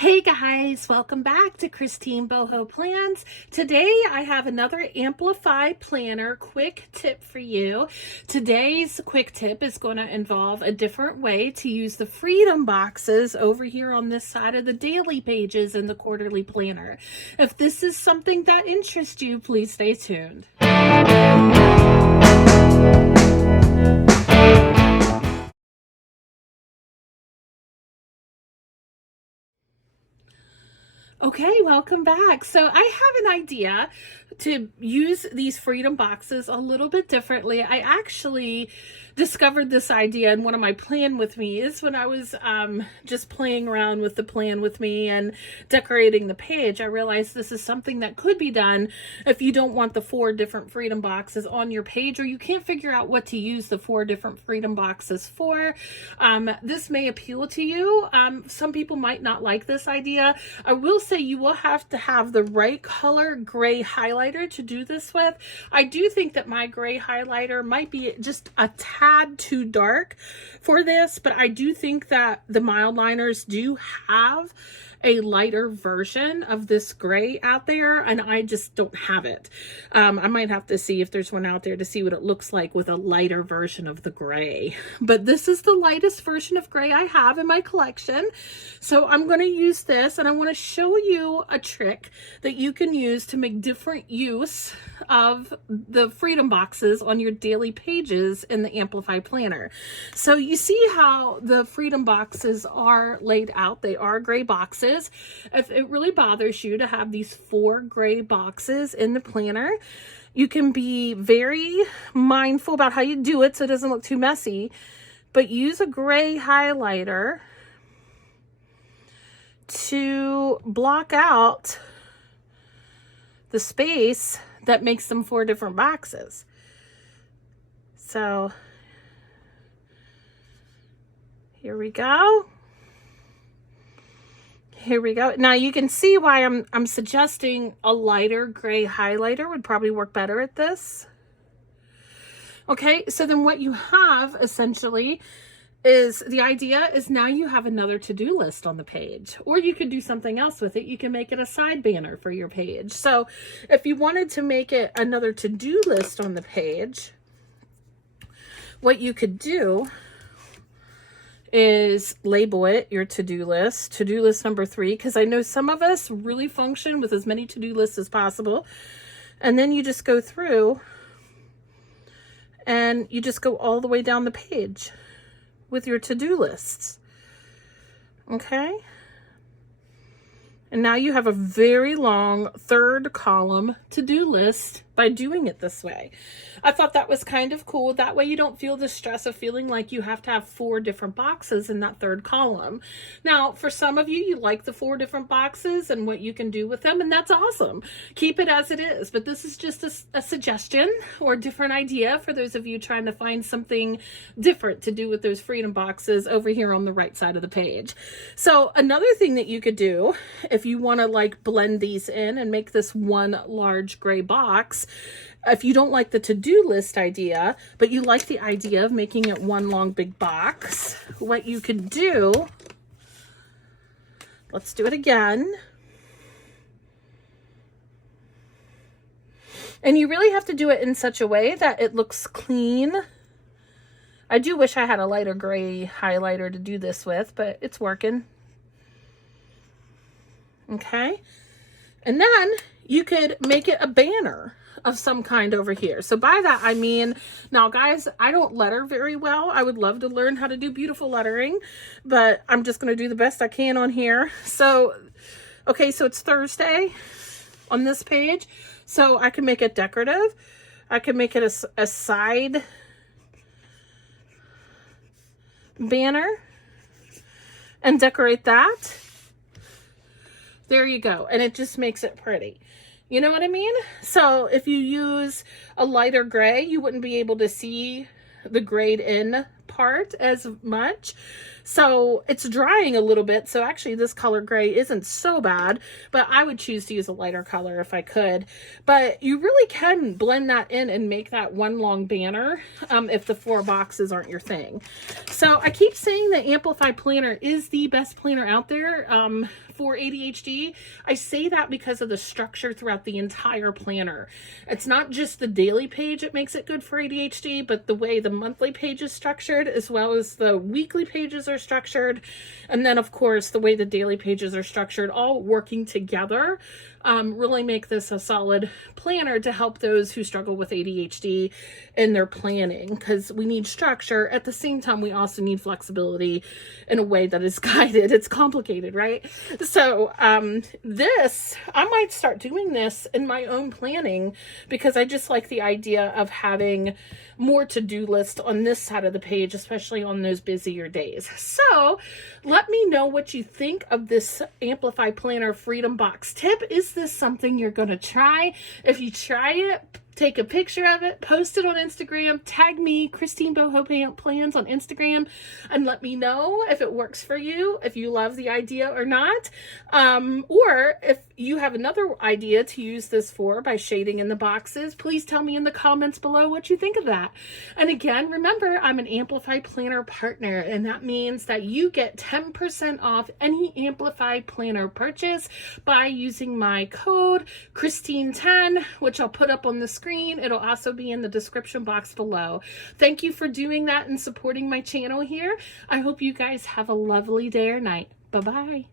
Hey guys, welcome back to Christine Boho Plans. Today I have another Amplify planner quick tip for you. Today's quick tip is going to involve a different way to use the freedom boxes over here on this side of the daily pages in the quarterly planner. If this is something that interests you, please stay tuned. Okay, welcome back. So I have an idea to use these freedom boxes a little bit differently. I actually discovered this idea in one of my plan with me is when I was just playing around with the plan with me and decorating the page. I realized this is something that could be done if you don't want the 4 different freedom boxes on your page, or you can't figure out what to use the 4 different freedom boxes for. This may appeal to you. Some people might not like this idea. I will say you will have to have the right color gray highlighter to do this with. I do think that my gray highlighter might be just a tad too dark for this, but I do think that the mild liners do have a lighter version of this gray out there, and I just don't have it. I might have to see if there's one out there to see what it looks like with a lighter version of the gray. But this is the lightest version of gray I have in my collection. So I'm going to use this, and I want to show you a trick that you can use to make different use of the freedom boxes on your daily pages in the Amplify planner. So you see how the freedom boxes are laid out. They are gray boxes. If it really bothers you to have these 4 gray boxes in the planner, you can be very mindful about how you do it so it doesn't look too messy, but use a gray highlighter to block out the space that makes them 4 different boxes. So here we go. Here we go. Now you can see why I'm suggesting a lighter gray highlighter would probably work better at this. Okay, so then what you have essentially is the idea is now you have another to-do list on the page, or you could do something else with it. You can make it a side banner for your page. So if you wanted to make it another to-do list on the page, what you could do is label it your to-do list number 3, because I know some of us really function with as many to-do lists as possible. And then you just go through and you just go all the way down the page with your to-do lists. Okay? And now you have a very long 3rd column to-do list by doing it this way. I thought that was kind of cool. That way you don't feel the stress of feeling like you have to have 4 different boxes in that 3rd column. Now, for some of you, you like the 4 different boxes and what you can do with them, and that's awesome. Keep it as it is. But this is just a suggestion or a different idea for those of you trying to find something different to do with those freedom boxes over here on the right side of the page. So another thing that you could do, if you want to like blend these in and make this one large gray box, if you don't like the to-do list idea, but you like the idea of making it one long big box, what you could do, let's do it again. And you really have to do it in such a way that it looks clean. I do wish I had a lighter gray highlighter to do this with, but it's working. Okay. And then you could make it a banner of some kind over here. So by that, I mean, now guys, I don't letter very well. I would love to learn how to do beautiful lettering, but I'm just going to do the best I can on here. So, okay, so it's Thursday on this page. So I can make it decorative. I can make it a side banner and decorate that. There you go. And it just makes it pretty. You know what I mean? So if you use a lighter gray, you wouldn't be able to see the grayed in apart as much. So it's drying a little bit. So actually this color gray isn't so bad, but I would choose to use a lighter color if I could. But you really can blend that in and make that one long banner if the 4 boxes aren't your thing. So I keep saying the Amplify planner is the best planner out there for ADHD. I say that because of the structure throughout the entire planner. It's not just the daily page that makes it good for ADHD, but the way the monthly page is structured, as well as the weekly pages are structured. And then of course, the way the daily pages are structured, all working together, really make this a solid planner to help those who struggle with ADHD in their planning, because we need structure. At the same time, we also need flexibility in a way that is guided. It's complicated, right? So this, I might start doing this in my own planning, because I just like the idea of having more to-do list on this side of the page, especially on those busier days. So let me know what you think of this Amplify Planner Freedom Box tip. Is this something you're going to try? If you try it, take a picture of it, post it on Instagram, tag me, Christine Boho Plans on Instagram, and let me know if it works for you, if you love the idea or not, or if you have another idea to use this for by shading in the boxes. Please tell me in the comments below what you think of that. And again, remember, I'm an Amplify Planner partner, and that means that you get 10% off any Amplify Planner purchase by using my code Christine10, which I'll put up on the screen. It'll also be in the description box below. Thank you for doing that and supporting my channel here. I hope you guys have a lovely day or night. Bye-bye.